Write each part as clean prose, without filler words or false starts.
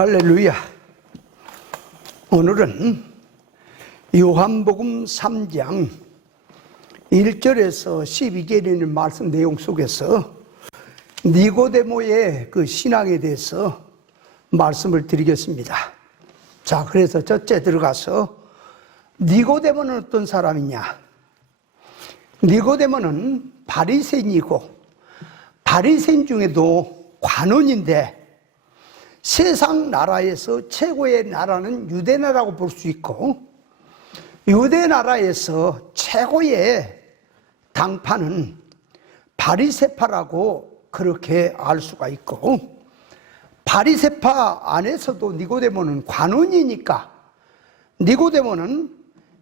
할렐루야. 오늘은 요한복음 3장 1절에서 12절에 있는 말씀 내용 속에서 니고데모의 그 신앙에 대해서 말씀을 드리겠습니다. 자, 그래서 첫째 들어가서 니고데모는 어떤 사람이냐? 니고데모는 바리새인이고 바리새인 중에도 관원인데 세상 나라에서 최고의 나라는 유대나라라고 볼 수 있고 유대나라에서 최고의 당파는 바리새파라고 그렇게 알 수가 있고 바리새파 안에서도 니고데모는 관원이니까 니고데모는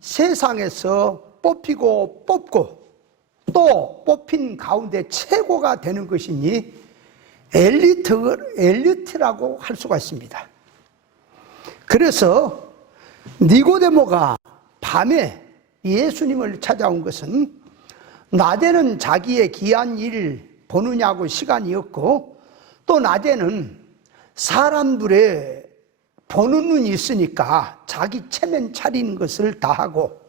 세상에서 뽑히고 뽑고 또 뽑힌 가운데 최고가 되는 것이니 엘리트라고 할 수가 있습니다. 그래서 니고데모가 밤에 예수님을 찾아온 것은 낮에는 자기의 귀한 일 보느냐고 시간이 없고 또 낮에는 사람들의 보는 눈이 있으니까 자기 체면 차리는 것을 다 하고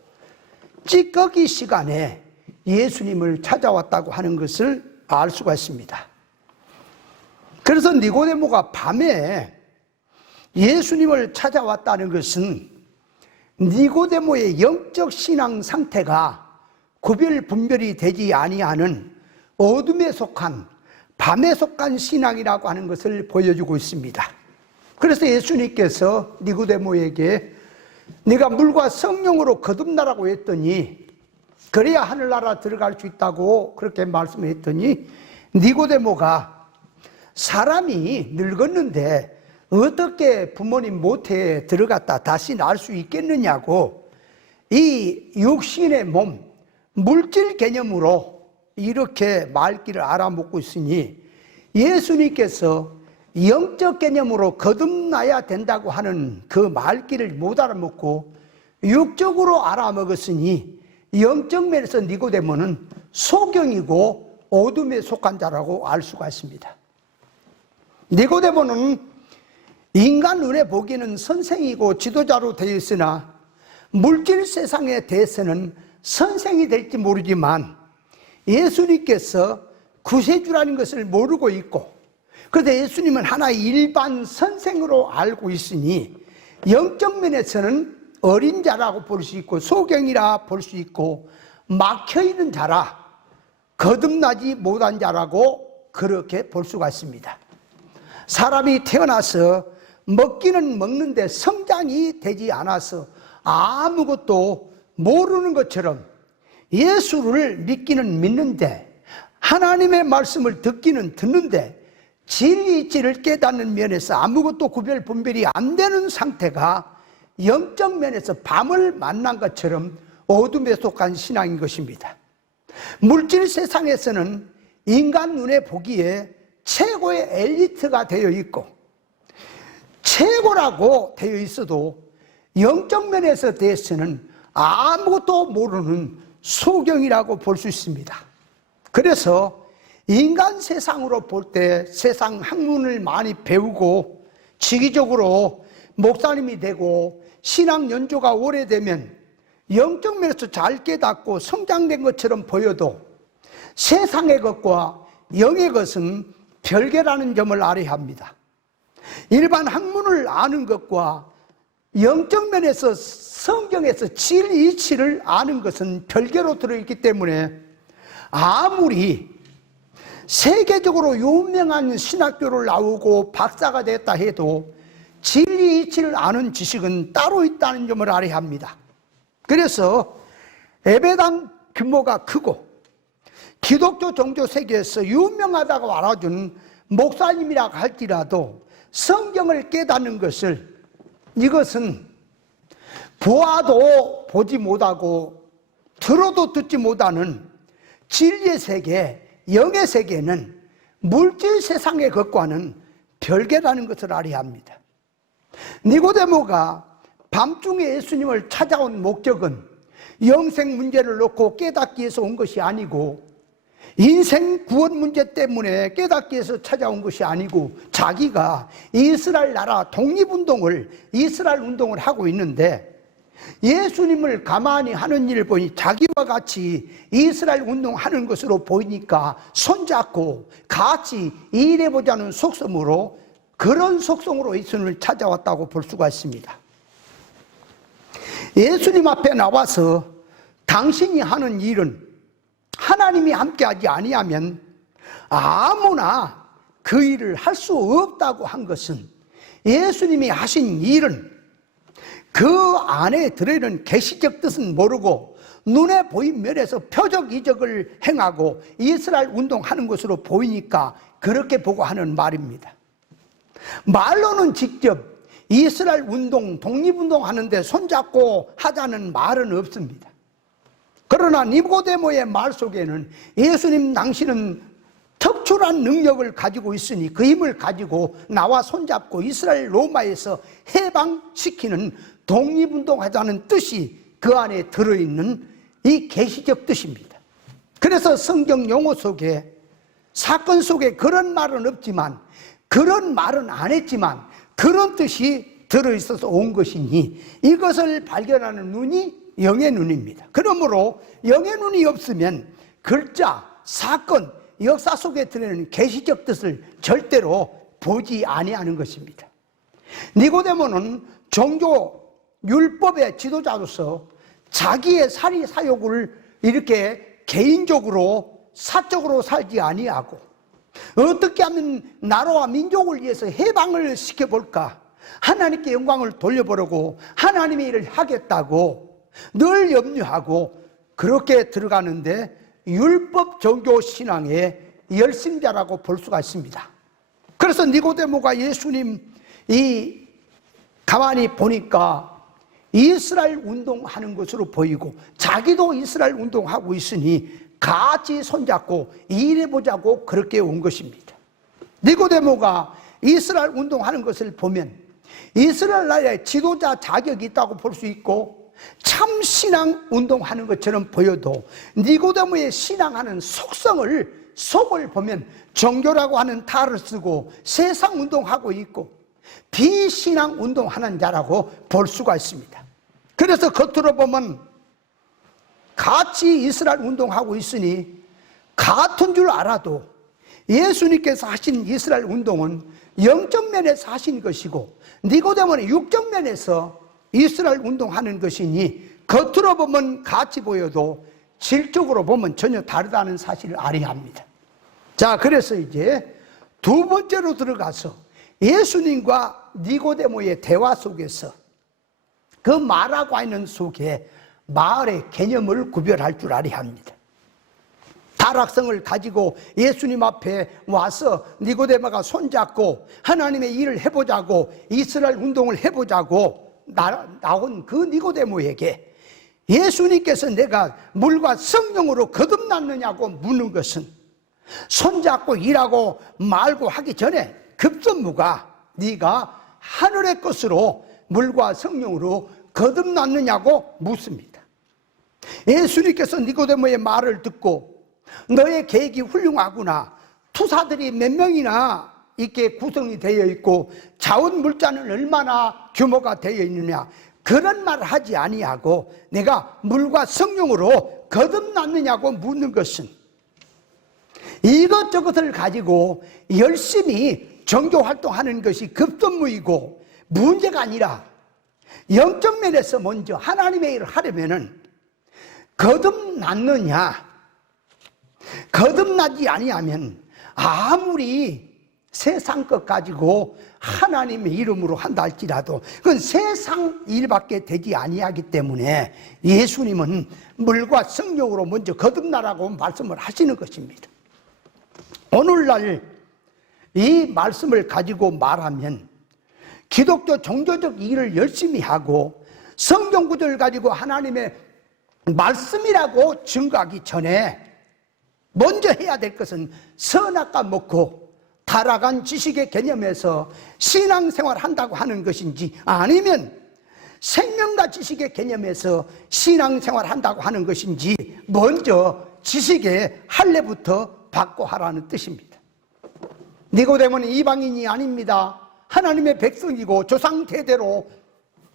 찌꺼기 시간에 예수님을 찾아왔다고 하는 것을 알 수가 있습니다. 그래서 니고데모가 밤에 예수님을 찾아왔다는 것은 니고데모의 영적 신앙 상태가 구별 분별이 되지 아니하는 어둠에 속한 밤에 속한 신앙이라고 하는 것을 보여주고 있습니다. 그래서 예수님께서 니고데모에게 네가 물과 성령으로 거듭나라고 했더니 그래야 하늘나라 들어갈 수 있다고 그렇게 말씀했더니 니고데모가 사람이 늙었는데 어떻게 부모님 모태에 들어갔다 다시 날 수 있겠느냐고 이 육신의 몸, 물질 개념으로 이렇게 말귀를 알아먹고 있으니 예수님께서 영적 개념으로 거듭나야 된다고 하는 그 말귀를 못 알아먹고 육적으로 알아먹었으니 영적 면에서 니고데모는 소경이고 어둠에 속한 자라고 알 수가 있습니다. 니고데모는 인간 눈에 보기에는 선생이고 지도자로 되어 있으나 물질 세상에 대해서는 선생이 될지 모르지만 예수님께서 구세주라는 것을 모르고 있고 그런데 예수님은 하나의 일반 선생으로 알고 있으니 영적 면에서는 어린 자라고 볼 수 있고 소경이라 볼 수 있고 막혀있는 자라 거듭나지 못한 자라고 그렇게 볼 수가 있습니다. 사람이 태어나서 먹기는 먹는데 성장이 되지 않아서 아무것도 모르는 것처럼 예수를 믿기는 믿는데 하나님의 말씀을 듣기는 듣는데 진리 이치를 깨닫는 면에서 아무것도 구별 분별이 안 되는 상태가 영적 면에서 밤을 만난 것처럼 어둠에 속한 신앙인 것입니다. 물질 세상에서는 인간 눈에 보기에 최고의 엘리트가 되어 있고 최고라고 되어 있어도 영적 면에서 대해서는 아무것도 모르는 소경이라고 볼 수 있습니다. 그래서 인간 세상으로 볼 때 세상 학문을 많이 배우고 지기적으로 목사님이 되고 신앙 연조가 오래되면 영적 면에서 잘 깨닫고 성장된 것처럼 보여도 세상의 것과 영의 것은 별개라는 점을 알아야 합니다. 일반 학문을 아는 것과 영적 면에서 성경에서 진리 이치를 아는 것은 별개로 들어있기 때문에 아무리 세계적으로 유명한 신학교를 나오고 박사가 됐다 해도 진리 이치를 아는 지식은 따로 있다는 점을 알아야 합니다. 그래서 예배당 규모가 크고 기독교 종교 세계에서 유명하다고 알아준 목사님이라고 할지라도 성경을 깨닫는 것을 이것은 보아도 보지 못하고 들어도 듣지 못하는 진리의 세계, 영의 세계는 물질 세상의 것과는 별개라는 것을 알아야 합니다. 니고데모가 밤중에 예수님을 찾아온 목적은 영생 문제를 놓고 깨닫기 위해서 온 것이 아니고 인생 구원 문제 때문에 깨닫기 위해서 찾아온 것이 아니고 자기가 이스라엘 나라 독립운동을 이스라엘 운동을 하고 있는데 예수님을 가만히 하는 일을 보니 자기와 같이 이스라엘 운동하는 것으로 보이니까 손잡고 같이 일해보자는 속성으로 그런 속성으로 예수님을 찾아왔다고 볼 수가 있습니다. 예수님 앞에 나와서 당신이 하는 일은 하나님이 함께하지 아니하면 아무나 그 일을 할 수 없다고 한 것은 예수님이 하신 일은 그 안에 들어있는 계시적 뜻은 모르고 눈에 보인 면에서 표적 이적을 행하고 이스라엘 운동하는 것으로 보이니까 그렇게 보고 하는 말입니다. 말로는 직접 이스라엘 운동, 독립운동 하는데 손잡고 하자는 말은 없습니다. 그러나 니고데모의 말 속에는 예수님 당신은 특출한 능력을 가지고 있으니 그 힘을 가지고 나와 손잡고 이스라엘 로마에서 해방시키는 독립운동하자는 뜻이 그 안에 들어있는 이 계시적 뜻입니다. 그래서 성경 용어 속에 사건 속에 그런 말은 없지만 그런 말은 안 했지만 그런 뜻이 들어있어서 온 것이니 이것을 발견하는 눈이 영의 눈입니다. 그러므로 영의 눈이 없으면 글자, 사건, 역사 속에 들어있는 계시적 뜻을 절대로 보지 아니하는 것입니다. 니고데모는 종교 율법의 지도자로서 자기의 사리 사욕을 이렇게 개인적으로 사적으로 살지 아니하고 어떻게 하면 나라와 민족을 위해서 해방을 시켜볼까, 하나님께 영광을 돌려보려고 하나님의 일을 하겠다고 늘 염려하고 그렇게 들어가는데 율법 종교 신앙의 열심자라고 볼 수가 있습니다. 그래서 니고데모가 예수님 가만히 보니까 이스라엘 운동하는 것으로 보이고 자기도 이스라엘 운동하고 있으니 같이 손잡고 일해보자고 그렇게 온 것입니다. 니고데모가 이스라엘 운동하는 것을 보면 이스라엘 나라의 지도자 자격이 있다고 볼 수 있고 참 신앙 운동하는 것처럼 보여도 니고데모의 신앙하는 속을 보면 종교라고 하는 탈을 쓰고 세상 운동하고 있고 비신앙 운동하는 자라고 볼 수가 있습니다. 그래서 겉으로 보면 같이 이스라엘 운동하고 있으니 같은 줄 알아도 예수님께서 하신 이스라엘 운동은 영적 면에서 하신 것이고 니고데모는 육적 면에서 이스라엘 운동하는 것이니 겉으로 보면 같이 보여도 질적으로 보면 전혀 다르다는 사실을 알아야 합니다. 자, 그래서 이제 두 번째로 들어가서 예수님과 니고데모의 대화 속에서 그 말하고 있는 속에 말의 개념을 구별할 줄 알아야 합니다. 타락성을 가지고 예수님 앞에 와서 니고데모가 손잡고 하나님의 일을 해보자고 이스라엘 운동을 해보자고 나온 그 니고데모에게 예수님께서 내가 물과 성령으로 거듭났느냐고 묻는 것은 손잡고 일하고 말고 하기 전에 급선무가 네가 하늘의 것으로 물과 성령으로 거듭났느냐고 묻습니다. 예수님께서 니고데모의 말을 듣고 너의 계획이 훌륭하구나, 투사들이 몇 명이나 이렇게 구성이 되어 있고 자원 물자는 얼마나 규모가 되어 있느냐 그런 말을 하지 아니하고 내가 물과 성령으로 거듭났느냐고 묻는 것은 이것저것을 가지고 열심히 종교 활동하는 것이 급선무이고 문제가 아니라 영적 면에서 먼저 하나님의 일을 하려면은 거듭났느냐, 거듭나지 아니하면 아무리 세상 것 가지고 하나님의 이름으로 한다 할지라도 그건 세상 일밖에 되지 아니하기 때문에 예수님은 물과 성령으로 먼저 거듭나라고 말씀을 하시는 것입니다. 오늘날 이 말씀을 가지고 말하면 기독교 종교적 일을 열심히 하고 성경 구절을 가지고 하나님의 말씀이라고 증거하기 전에 먼저 해야 될 것은 선악과 먹고 타락한 지식의 개념에서 신앙생활 한다고 하는 것인지 아니면 생명과 지식의 개념에서 신앙생활 한다고 하는 것인지 먼저 지식의 할례부터 받고 하라는 뜻입니다. 니고데모는 이방인이 아닙니다. 하나님의 백성이고 조상 대대로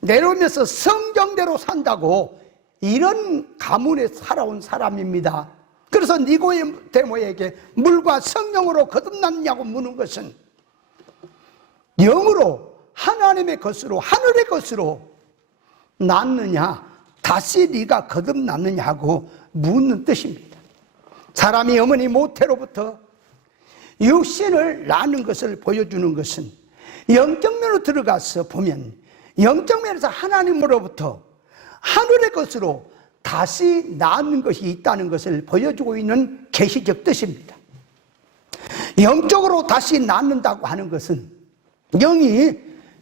내려오면서 성경대로 산다고 이런 가문에 살아온 사람입니다. 그래서 니고데모에게 물과 성령으로 거듭났냐고 묻는 것은 영으로 하나님의 것으로 하늘의 것으로 낳느냐 다시 네가 거듭났느냐고 묻는 뜻입니다. 사람이 어머니 모태로부터 육신을 낳는 것을 보여주는 것은 영적 면으로 들어가서 보면 영적 면에서 하나님으로부터 하늘의 것으로 다시 낳는 것이 있다는 것을 보여주고 있는 계시적 뜻입니다. 영적으로 다시 낳는다고 하는 것은 영이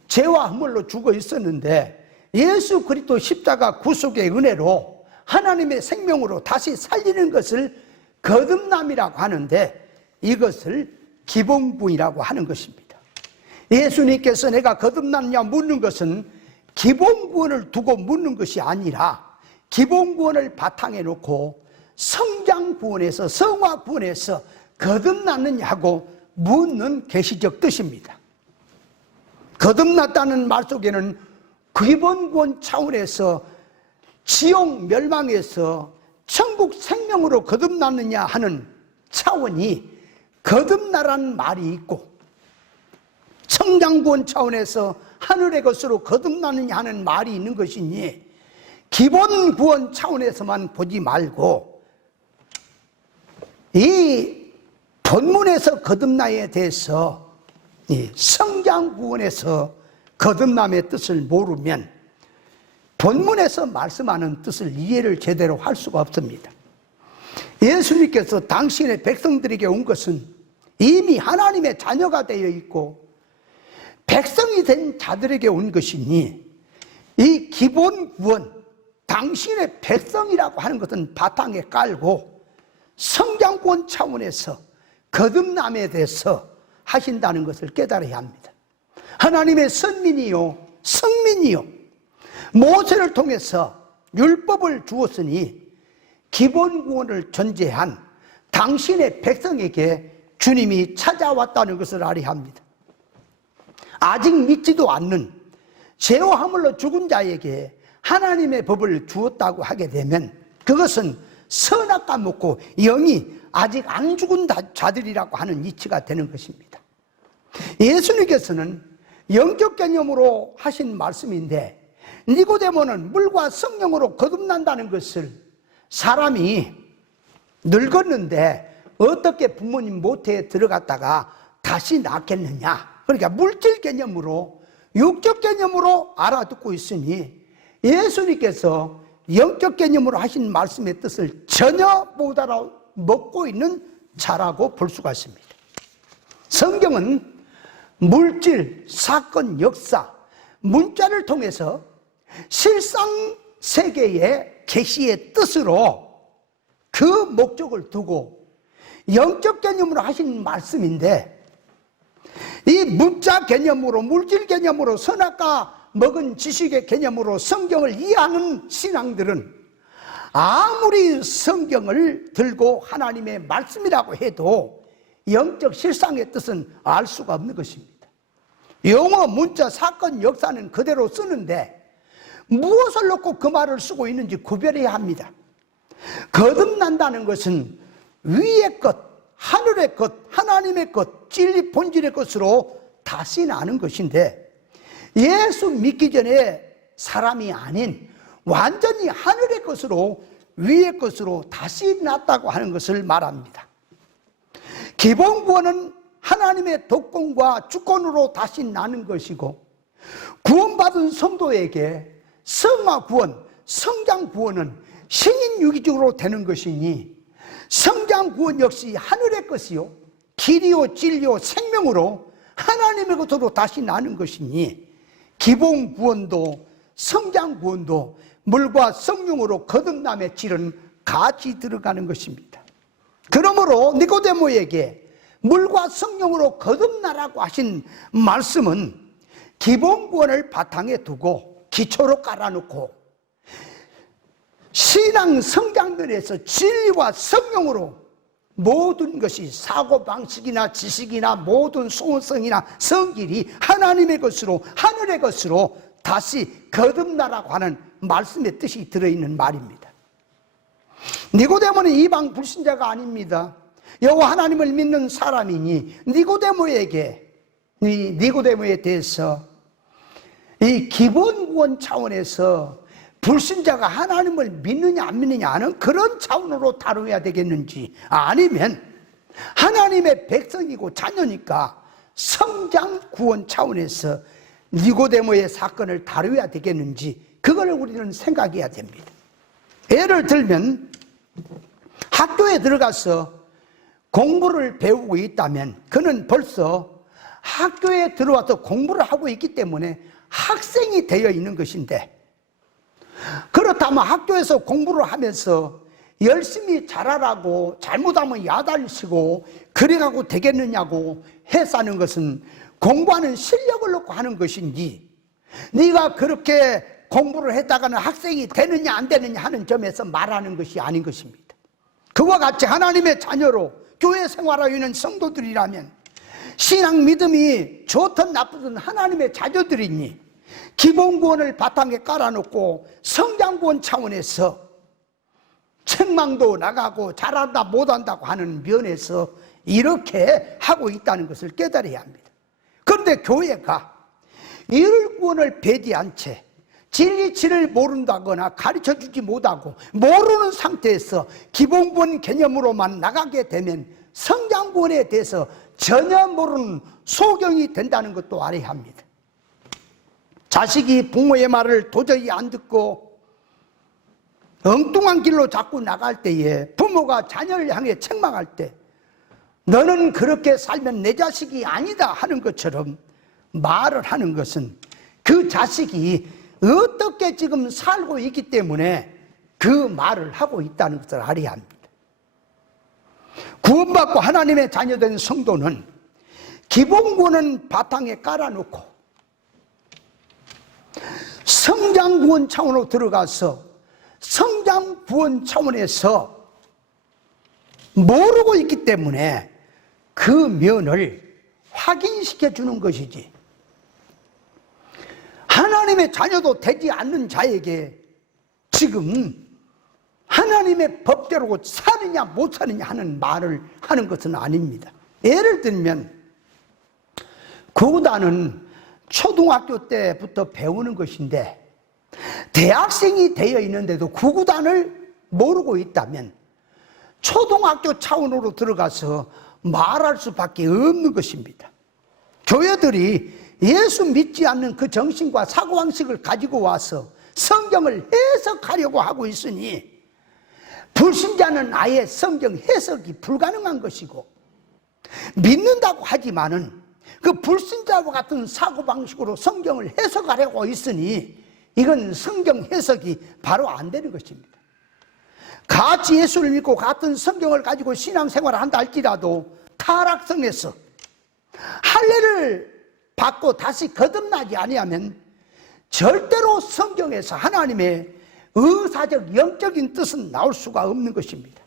죄와 허물로 죽어 있었는데 예수 그리스도 십자가 구속의 은혜로 하나님의 생명으로 다시 살리는 것을 거듭남이라고 하는데 이것을 기본구이라고 하는 것입니다. 예수님께서 내가 거듭났냐 묻는 것은 기본구원을 두고 묻는 것이 아니라 기본구원을 바탕에 놓고 성장구원에서 성화구원에서 거듭났느냐고 묻는 계시적 뜻입니다. 거듭났다는 말 속에는 기본구원 차원에서 지옥 멸망에서 천국 생명으로 거듭났느냐 하는 차원이 거듭나라는 말이 있고 성장구원 차원에서 하늘의 것으로 거듭나느냐 하는 말이 있는 것이니 기본구원 차원에서만 보지 말고 이 본문에서 거듭남에 대해서 이 성장구원에서 거듭남의 뜻을 모르면 본문에서 말씀하는 뜻을 이해를 제대로 할 수가 없습니다. 예수님께서 당신의 백성들에게 온 것은 이미 하나님의 자녀가 되어 있고 백성이 된 자들에게 온 것이니 이 기본 구원, 당신의 백성이라고 하는 것은 바탕에 깔고 성장구원 차원에서 거듭남에 대해서 하신다는 것을 깨달아야 합니다. 하나님의 선민이요 성민이요 모세를 통해서 율법을 주었으니 기본 구원을 전제한 당신의 백성에게 주님이 찾아왔다는 것을 알아야 합니다. 아직 믿지도 않는 죄와 허물로 죽은 자에게 하나님의 법을 주었다고 하게 되면 그것은 선악과 먹고 영이 아직 안 죽은 자들이라고 하는 이치가 되는 것입니다. 예수님께서는 영적 개념으로 하신 말씀인데 니고데모는 물과 성령으로 거듭난다는 것을 사람이 늙었는데 어떻게 부모님 모태에 들어갔다가 다시 낳겠느냐, 그러니까 물질 개념으로 육적 개념으로 알아듣고 있으니 예수님께서 영적 개념으로 하신 말씀의 뜻을 전혀 못 알아먹고 있는 자라고 볼 수가 있습니다. 성경은 물질, 사건, 역사, 문자를 통해서 실상 세계의 계시의 뜻으로 그 목적을 두고 영적 개념으로 하신 말씀인데 이 문자 개념으로 물질 개념으로 선악과 먹은 지식의 개념으로 성경을 이해하는 신앙들은 아무리 성경을 들고 하나님의 말씀이라고 해도 영적 실상의 뜻은 알 수가 없는 것입니다. 영어, 문자, 사건, 역사는 그대로 쓰는데 무엇을 놓고 그 말을 쓰고 있는지 구별해야 합니다. 거듭난다는 것은 위의 것, 하늘의 것, 하나님의 것, 진리 본질의 것으로 다시 나는 것인데 예수 믿기 전에 사람이 아닌 완전히 하늘의 것으로 위의 것으로 다시 났다고 하는 것을 말합니다. 기본 구원은 하나님의 독권과 주권으로 다시 나는 것이고 구원받은 성도에게 성화 구원, 성장 구원은 신인 유기적으로 되는 것이니 성장 구원 역시 하늘의 것이요 길이요 진리요 생명으로 하나님의 것으로 다시 나는 것이니 기본 구원도 성장 구원도 물과 성령으로 거듭남의 질은 같이 들어가는 것입니다. 그러므로 니고데모에게 물과 성령으로 거듭나라고 하신 말씀은 기본 구원을 바탕에 두고 기초로 깔아놓고 신앙 성장면에서 진리와 성령으로 모든 것이 사고방식이나 지식이나 모든 소원성이나 성질이 하나님의 것으로, 하늘의 것으로 다시 거듭나라고 하는 말씀의 뜻이 들어있는 말입니다. 니고데모는 이방 불신자가 아닙니다. 여호와 하나님을 믿는 사람이니 니고데모에 대해서 이 기본 구원 차원에서 불신자가 하나님을 믿느냐 안 믿느냐 하는 그런 차원으로 다루어야 되겠는지, 아니면 하나님의 백성이고 자녀니까 성장 구원 차원에서 니고데모의 사건을 다루어야 되겠는지, 그걸 우리는 생각해야 됩니다. 예를 들면 학교에 들어가서 공부를 배우고 있다면 그는 벌써 학교에 들어와서 공부를 하고 있기 때문에 학생이 되어 있는 것인데, 그렇다면 학교에서 공부를 하면서 열심히 잘하라고 잘못하면 야단치고 그래가고 되겠느냐고 해서 하는 것은 공부하는 실력을 놓고 하는 것인지, 네가 그렇게 공부를 했다가는 학생이 되느냐 안 되느냐 하는 점에서 말하는 것이 아닌 것입니다. 그와 같이 하나님의 자녀로 교회 생활하고 있는 성도들이라면 신앙 믿음이 좋든 나쁘든 하나님의 자녀들이니 기본 구원을 바탕에 깔아놓고 성장 구원 차원에서 책망도 나가고 잘한다 못한다고 하는 면에서 이렇게 하고 있다는 것을 깨달아야 합니다. 그런데 교회가 이를 구원을 배제한 채 진리치를 모른다거나 가르쳐주지 못하고 모르는 상태에서 기본 구원 개념으로만 나가게 되면 성장 구원에 대해서 전혀 모르는 소경이 된다는 것도 알아야 합니다. 자식이 부모의 말을 도저히 안 듣고 엉뚱한 길로 자꾸 나갈 때에 부모가 자녀를 향해 책망할 때 너는 그렇게 살면 내 자식이 아니다 하는 것처럼 말을 하는 것은 그 자식이 어떻게 지금 살고 있기 때문에 그 말을 하고 있다는 것을 알아야 합니다. 구원받고 하나님의 자녀된 성도는 기본 구원은 바탕에 깔아놓고 성장 구원 차원으로 들어가서 성장 구원 차원에서 모르고 있기 때문에 그 면을 확인시켜 주는 것이지, 하나님의 자녀도 되지 않는 자에게 지금 하나님의 법대로 사느냐 못 사느냐 하는 말을 하는 것은 아닙니다. 예를 들면 구구단은 초등학교 때부터 배우는 것인데 대학생이 되어 있는데도 구구단을 모르고 있다면 초등학교 차원으로 들어가서 말할 수밖에 없는 것입니다. 교회들이 예수 믿지 않는 그 정신과 사고방식을 가지고 와서 성경을 해석하려고 하고 있으니 불신자는 아예 성경 해석이 불가능한 것이고, 믿는다고 하지만은 그 불신자와 같은 사고방식으로 성경을 해석하려고 있으니 이건 성경 해석이 바로 안 되는 것입니다. 같이 예수를 믿고 같은 성경을 가지고 신앙생활을 한다 할지라도 타락성에서 할례를 받고 다시 거듭나지 아니하면 절대로 성경에서 하나님의 의사적 영적인 뜻은 나올 수가 없는 것입니다.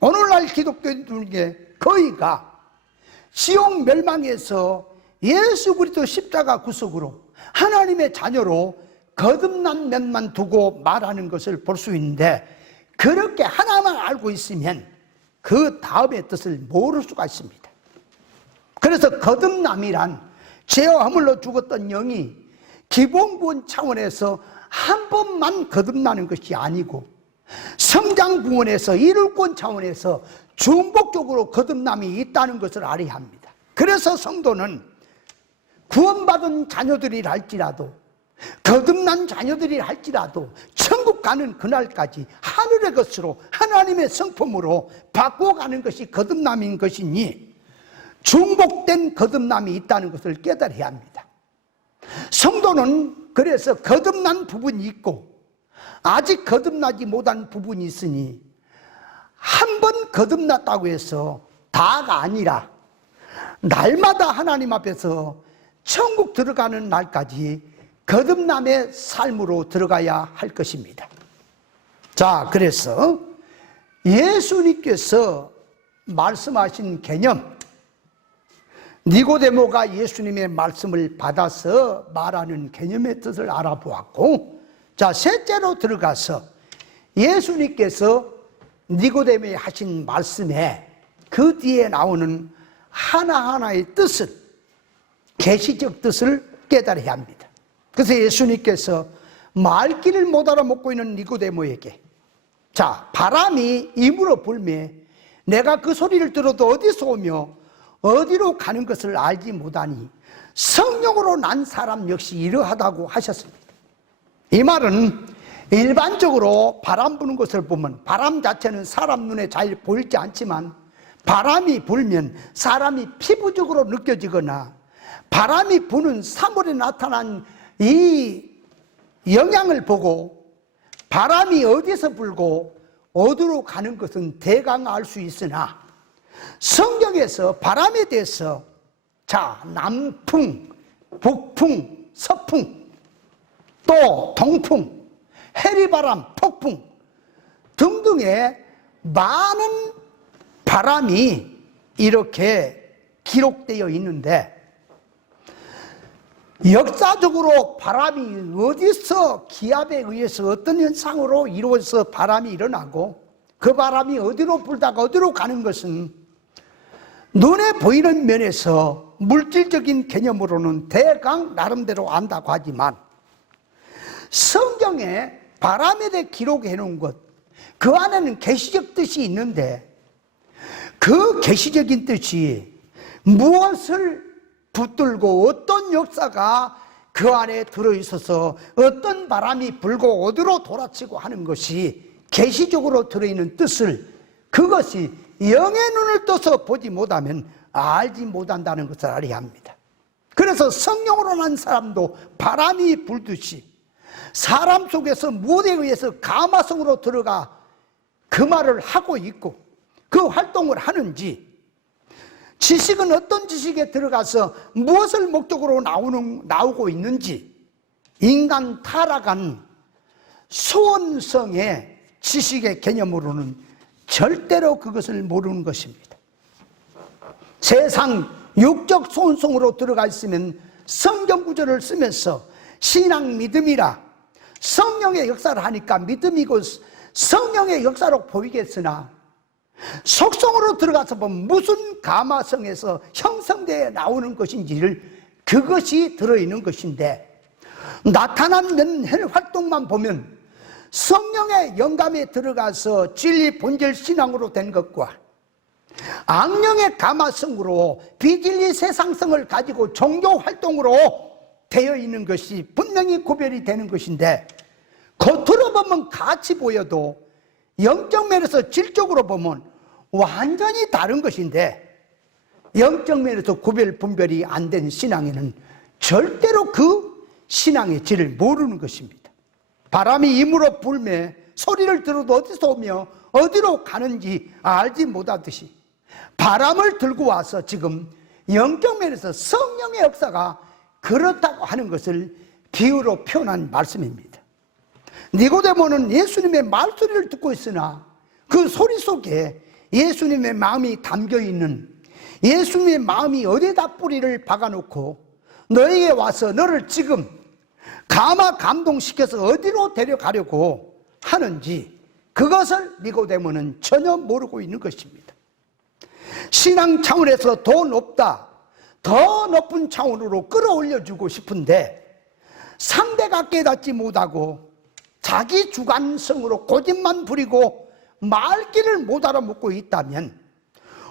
오늘날 기독교인 중에 거의가 지옥 멸망에서 예수 그리스도 십자가 구속으로 하나님의 자녀로 거듭난 면만 두고 말하는 것을 볼 수 있는데, 그렇게 하나만 알고 있으면 그 다음의 뜻을 모를 수가 있습니다. 그래서 거듭남이란 죄와 허물로 죽었던 영이 기본 구원 차원에서 한 번만 거듭나는 것이 아니고 성장 구원에서 이룰권 차원에서 중복적으로 거듭남이 있다는 것을 알아야 합니다. 그래서 성도는 구원받은 자녀들이라 할지라도 거듭난 자녀들이라 할지라도 천국 가는 그날까지 하늘의 것으로 하나님의 성품으로 바꿔가는 것이 거듭남인 것이니 중복된 거듭남이 있다는 것을 깨달아야 합니다. 성도는 그래서 거듭난 부분이 있고 아직 거듭나지 못한 부분이 있으니 한 번 거듭났다고 해서 다가 아니라 날마다 하나님 앞에서 천국 들어가는 날까지 거듭남의 삶으로 들어가야 할 것입니다. 자, 그래서 예수님께서 말씀하신 개념, 니고데모가 예수님의 말씀을 받아서 말하는 개념의 뜻을 알아보았고, 자, 셋째로 들어가서 예수님께서 니고데모에 하신 말씀에 그 뒤에 나오는 하나하나의 뜻을, 계시적 뜻을 깨달아야 합니다. 그래서 예수님께서 말귀를 못 알아먹고 있는 니고데모에게, 자, 바람이 임으로 불매 내가 그 소리를 들어도 어디서 오며 어디로 가는 것을 알지 못하니 성령으로 난 사람 역시 이러하다고 하셨습니다. 이 말은 일반적으로 바람 부는 것을 보면 바람 자체는 사람 눈에 잘 보이지 않지만 바람이 불면 사람이 피부적으로 느껴지거나 바람이 부는 3월에 나타난 이 영향을 보고 바람이 어디서 불고 어디로 가는 것은 대강 알 수 있으나 성경에서 바람에 대해서 자, 남풍, 북풍, 서풍, 또 동풍, 해리바람, 폭풍 등등의 많은 바람이 이렇게 기록되어 있는데, 역사적으로 바람이 어디서 기압에 의해서 어떤 현상으로 이루어져서 바람이 일어나고 그 바람이 어디로 불다가 어디로 가는 것은 눈에 보이는 면에서 물질적인 개념으로는 대강 나름대로 안다고 하지만 성경에 바람에 대해 기록해 놓은 것, 그 안에는 계시적 뜻이 있는데 그 계시적인 뜻이 무엇을 붙들고 어떤 역사가 그 안에 들어있어서 어떤 바람이 불고 어디로 돌아치고 하는 것이 계시적으로 들어있는 뜻을, 그것이 영의 눈을 떠서 보지 못하면 알지 못한다는 것을 알아야 합니다. 그래서 성령으로 난 사람도 바람이 불듯이 사람 속에서 무엇에 의해서 가마성으로 들어가 그 말을 하고 있고 그 활동을 하는지, 지식은 어떤 지식에 들어가서 무엇을 목적으로 나오고 있는지, 인간 타락한 소원성의 지식의 개념으로는 절대로 그것을 모르는 것입니다. 세상 육적 소원성으로 들어가 있으면 성경 구절을 쓰면서 신앙 믿음이라 성령의 역사를 하니까 믿음이고 성령의 역사로 보이겠으나 속성으로 들어가서 보면 무슨 가마성에서 형성되어 나오는 것인지를, 그것이 들어있는 것인데 나타나는 활동만 보면 성령의 영감에 들어가서 진리 본질 신앙으로 된 것과 악령의 가마성으로 비진리 세상성을 가지고 종교 활동으로 되어 있는 것이 분명히 구별이 되는 것인데, 겉으로 보면 같이 보여도 영적 면에서 질적으로 보면 완전히 다른 것인데, 영적 면에서 구별 분별이 안 된 신앙에는 절대로 그 신앙의 질을 모르는 것입니다. 바람이 임으로 불매 소리를 들어도 어디서 오며 어디로 가는지 알지 못하듯이 바람을 들고 와서 지금 영적 면에서 성령의 역사가 그렇다고 하는 것을 비유로 표현한 말씀입니다. 니고데모는 예수님의 말소리를 듣고 있으나 그 소리 속에 예수님의 마음이 담겨있는, 예수님의 마음이 어디다 뿌리를 박아놓고 너에게 와서 너를 지금 가마 감동시켜서 어디로 데려가려고 하는지, 그것을 니고데모는 전혀 모르고 있는 것입니다. 신앙 차원에서 더 높다, 더 높은 차원으로 끌어올려주고 싶은데 상대가 깨닫지 못하고 자기 주관성으로 고집만 부리고 말귀를 못 알아먹고 있다면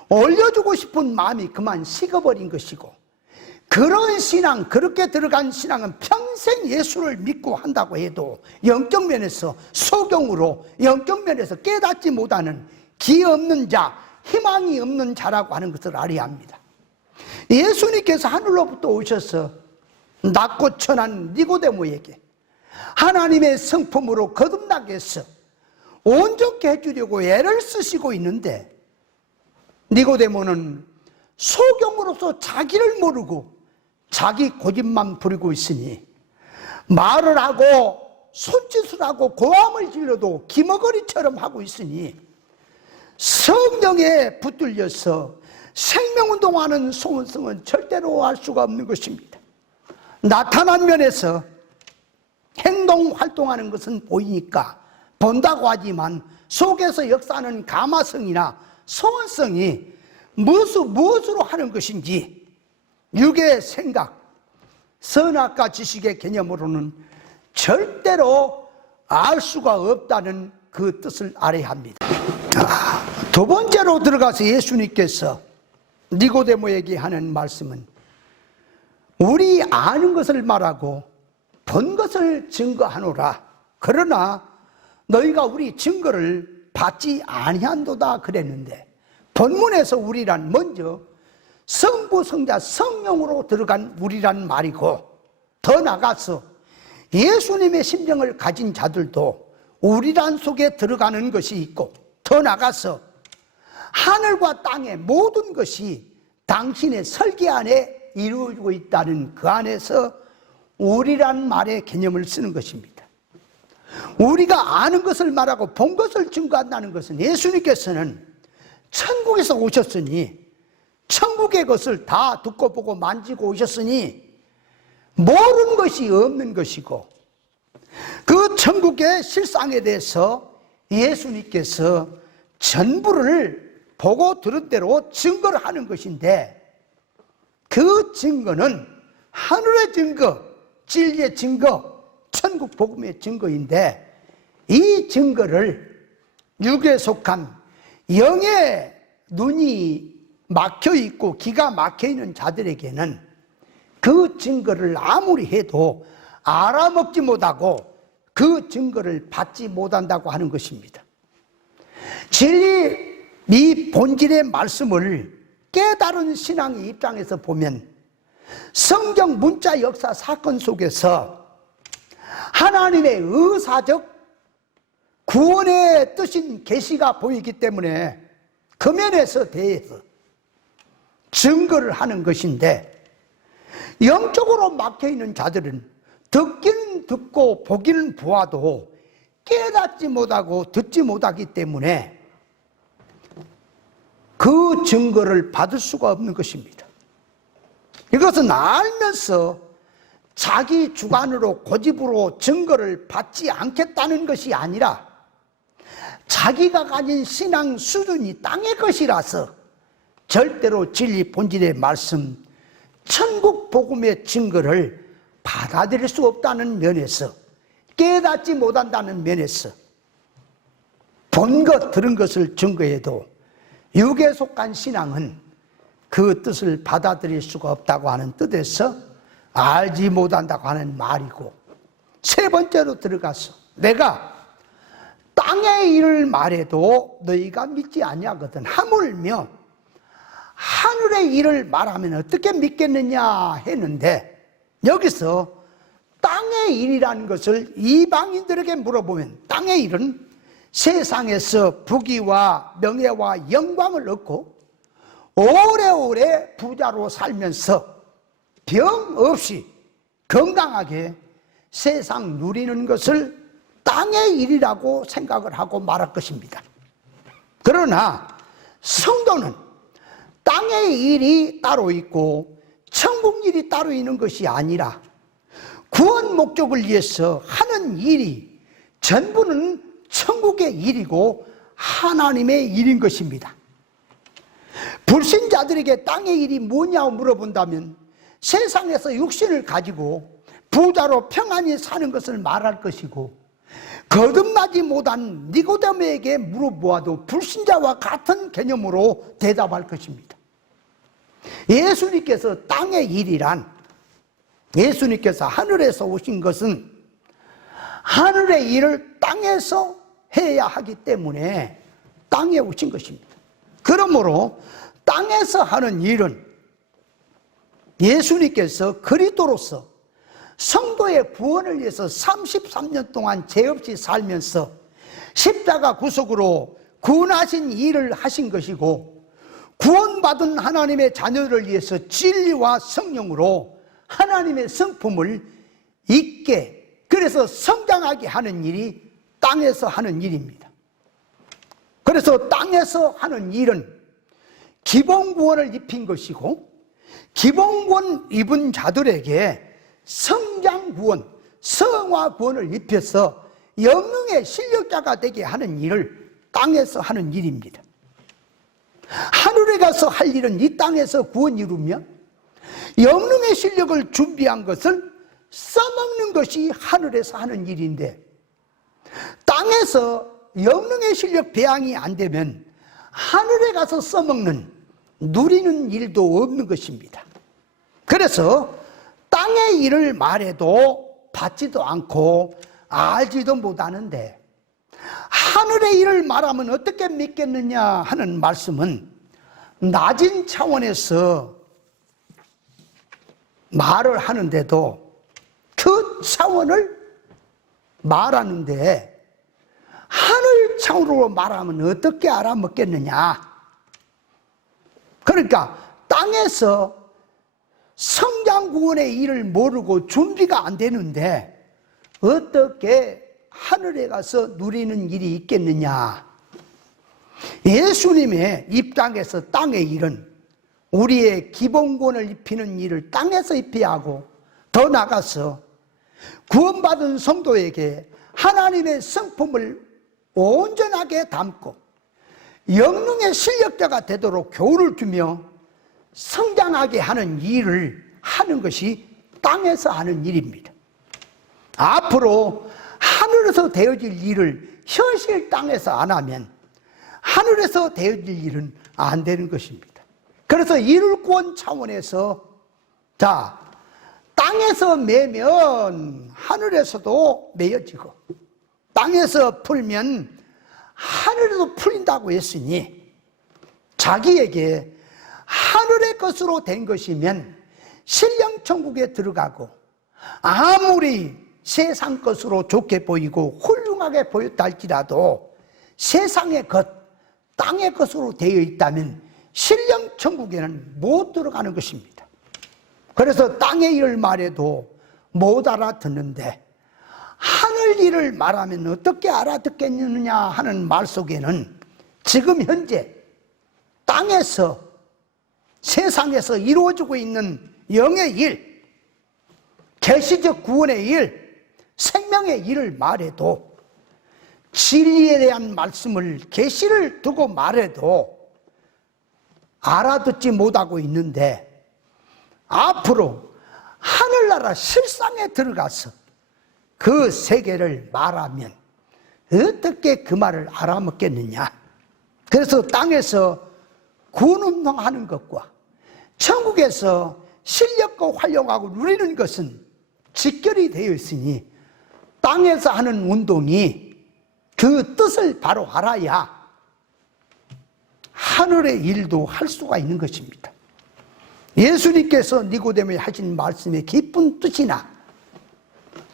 올려주고 싶은 마음이 그만 식어버린 것이고, 그런 신앙, 그렇게 들어간 신앙은 평생 예수를 믿고 한다고 해도 영적 면에서 소경으로 영적 면에서 깨닫지 못하는 기 없는 자, 희망이 없는 자라고 하는 것을 알아야 합니다. 예수님께서 하늘로부터 오셔서 낮고 천한 니고데모에게 하나님의 성품으로 거듭나게 해서 온전케 해주려고 애를 쓰시고 있는데, 니고데모는 소경으로서 자기를 모르고 자기 고집만 부리고 있으니 말을 하고 손짓을 하고 고함을 질러도 기머거리처럼 하고 있으니 성령에 붙들려서 생명운동하는 소원성은 절대로 할 수가 없는 것입니다. 나타난 면에서 행동 활동하는 것은 보이니까 본다고 하지만 속에서 역사하는 감화성이나 소원성이 무엇으로 하는 것인지 육의 생각, 선악과 지식의 개념으로는 절대로 알 수가 없다는 그 뜻을 알아야 합니다. 두 번째로 들어가서 예수님께서 니고데모에게 하는 말씀은 우리 아는 것을 말하고 본 것을 증거하노라. 그러나 너희가 우리 증거를 받지 아니한도다 그랬는데, 본문에서 우리란 먼저 성부, 성자, 성령으로 들어간 우리란 말이고, 더 나아가서 예수님의 심정을 가진 자들도 우리란 속에 들어가는 것이 있고, 더 나아가서 하늘과 땅의 모든 것이 당신의 설계 안에 이루어지고 있다는 그 안에서 우리란 말의 개념을 쓰는 것입니다. 우리가 아는 것을 말하고 본 것을 증거한다는 것은 예수님께서는 천국에서 오셨으니, 천국의 것을 다 듣고 보고 만지고 오셨으니 모르는 것이 없는 것이고, 그 천국의 실상에 대해서 예수님께서 전부를 보고 들은 대로 증거를 하는 것인데, 그 증거는 하늘의 증거, 진리의 증거, 천국 복음의 증거인데, 이 증거를 육에 속한 영의 눈이 막혀 있고 기가 막혀 있는 자들에게는 그 증거를 아무리 해도 알아먹지 못하고 그 증거를 받지 못한다고 하는 것입니다. 진리 이 본질의 말씀을 깨달은 신앙의 입장에서 보면 성경 문자 역사 사건 속에서 하나님의 의사적 구원의 뜻인 계시가 보이기 때문에 그 면에서 대해서 증거를 하는 것인데, 영적으로 막혀있는 자들은 듣기는 듣고 보기는 보아도 깨닫지 못하고 듣지 못하기 때문에 그 증거를 받을 수가 없는 것입니다. 이것은 알면서 자기 주관으로 고집으로 증거를 받지 않겠다는 것이 아니라 자기가 가진 신앙 수준이 땅의 것이라서 절대로 진리 본질의 말씀, 천국 복음의 증거를 받아들일 수 없다는 면에서, 깨닫지 못한다는 면에서 본 것, 들은 것을 증거해도 육에 속한 신앙은 그 뜻을 받아들일 수가 없다고 하는 뜻에서 알지 못한다고 하는 말이고, 세 번째로 들어가서 내가 땅의 일을 말해도 너희가 믿지 아니하거든. 하물며 하늘의 일을 말하면 어떻게 믿겠느냐 했는데, 여기서 땅의 일이라는 것을 이방인들에게 물어보면 땅의 일은 세상에서 부귀와 명예와 영광을 얻고 오래오래 부자로 살면서 병 없이 건강하게 세상 누리는 것을 땅의 일이라고 생각을 하고 말할 것입니다. 그러나 성도는 땅의 일이 따로 있고 천국 일이 따로 있는 것이 아니라 구원 목적을 위해서 하는 일이 전부는 천국의 일이고 하나님의 일인 것입니다. 불신자들에게 땅의 일이 뭐냐고 물어본다면 세상에서 육신을 가지고 부자로 평안히 사는 것을 말할 것이고, 거듭나지 못한 니고데모에게 물어보아도 불신자와 같은 개념으로 대답할 것입니다. 예수님께서 땅의 일이란, 예수님께서 하늘에서 오신 것은 하늘의 일을 땅에서 해야 하기 때문에 땅에 오신 것입니다. 그러므로 땅에서 하는 일은 예수님께서 그리스도로서 성도의 구원을 위해서 33년 동안 죄 없이 살면서 십자가 구속으로 구원하신 일을 하신 것이고, 구원받은 하나님의 자녀를 위해서 진리와 성령으로 하나님의 성품을 잊게, 그래서 그래서 성장하게 하는 일이 땅에서 하는 일입니다. 그래서 땅에서 하는 일은 기본구원을 입힌 것이고, 기본구원 입은 자들에게 성장구원, 성화구원을 입혀서 영능의 실력자가 되게 하는 일을 땅에서 하는 일입니다. 하늘에 가서 할 일은 이 땅에서 구원 이루며, 영능의 실력을 준비한 것을 써먹는 것이 하늘에서 하는 일인데, 땅에서 영능의 실력 배양이 안 되면 하늘에 가서 써먹는, 누리는 일도 없는 것입니다. 그래서 땅의 일을 말해도 받지도 않고 알지도 못하는데, 하늘의 일을 말하면 어떻게 믿겠느냐 하는 말씀은 낮은 차원에서 말을 하는데도 그 차원을 말하는데, 하늘 차원으로 말하면 어떻게 알아먹겠느냐. 그러니까 땅에서 성장구원의 일을 모르고 준비가 안 되는데 어떻게 하늘에 가서 누리는 일이 있겠느냐. 예수님의 입장에서 땅의 일은 우리의 기본구원을 입히는 일을 땅에서 입혀야 하고, 더 나아가서 구원받은 성도에게 하나님의 성품을 온전하게 담고 영능의 실력자가 되도록 교훈을 주며 성장하게 하는 일을 하는 것이 땅에서 하는 일입니다. 앞으로 하늘에서 되어질 일을 현실 땅에서 안 하면 하늘에서 되어질 일은 안 되는 것입니다. 그래서 일꾼 차원에서, 자, 땅에서 매면 하늘에서도 매어지고, 땅에서 풀면 하늘에도 풀린다고 했으니, 자기에게 하늘의 것으로 된 것이면 신령천국에 들어가고, 아무리 세상 것으로 좋게 보이고 훌륭하게 보였다 할지라도 세상의 것, 땅의 것으로 되어 있다면 신령천국에는 못 들어가는 것입니다. 그래서 땅의 일을 말해도 못 알아듣는데, 하늘 일을 말하면 어떻게 알아듣겠느냐 하는 말 속에는 지금 현재 땅에서, 세상에서 이루어지고 있는 영의 일, 계시적 구원의 일, 생명의 일을 말해도, 진리에 대한 말씀을, 계시를 두고 말해도 알아듣지 못하고 있는데, 앞으로 하늘나라 실상에 들어가서 그 세계를 말하면 어떻게 그 말을 알아먹겠느냐. 그래서 땅에서 구원운동하는 것과 천국에서 실력과 활용하고 누리는 것은 직결이 되어 있으니, 땅에서 하는 운동이 그 뜻을 바로 알아야 하늘의 일도 할 수가 있는 것입니다. 예수님께서 니고데모에 하신 말씀의 깊은 뜻이나,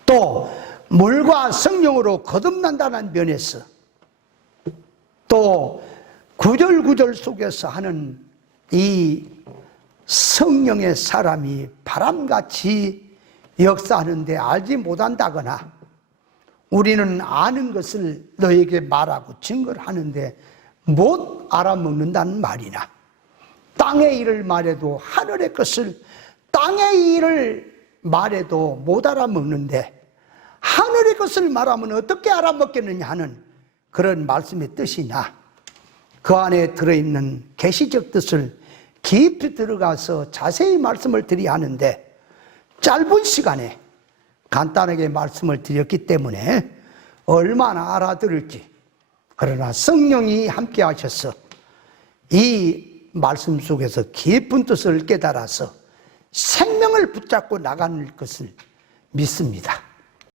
또 물과 성령으로 거듭난다는 면에서, 또 구절구절 속에서 하는 이 성령의 사람이 바람같이 역사하는데 알지 못한다거나, 우리는 아는 것을 너에게 말하고 증거를 하는데 못 알아먹는다는 말이나, 땅의 일을 말해도 하늘의 것을, 땅의 일을 말해도 못 알아먹는데 하늘의 것을 말하면 어떻게 알아먹겠느냐 하는 그런 말씀의 뜻이나, 그 안에 들어있는 계시적 뜻을 깊이 들어가서 자세히 말씀을 드려야 하는데, 짧은 시간에 간단하게 말씀을 드렸기 때문에 얼마나 알아들을지. 그러나 성령이 함께 하셔서 이 말씀 속에서 깊은 뜻을 깨달아서 생명을 붙잡고 나가는 것을 믿습니다.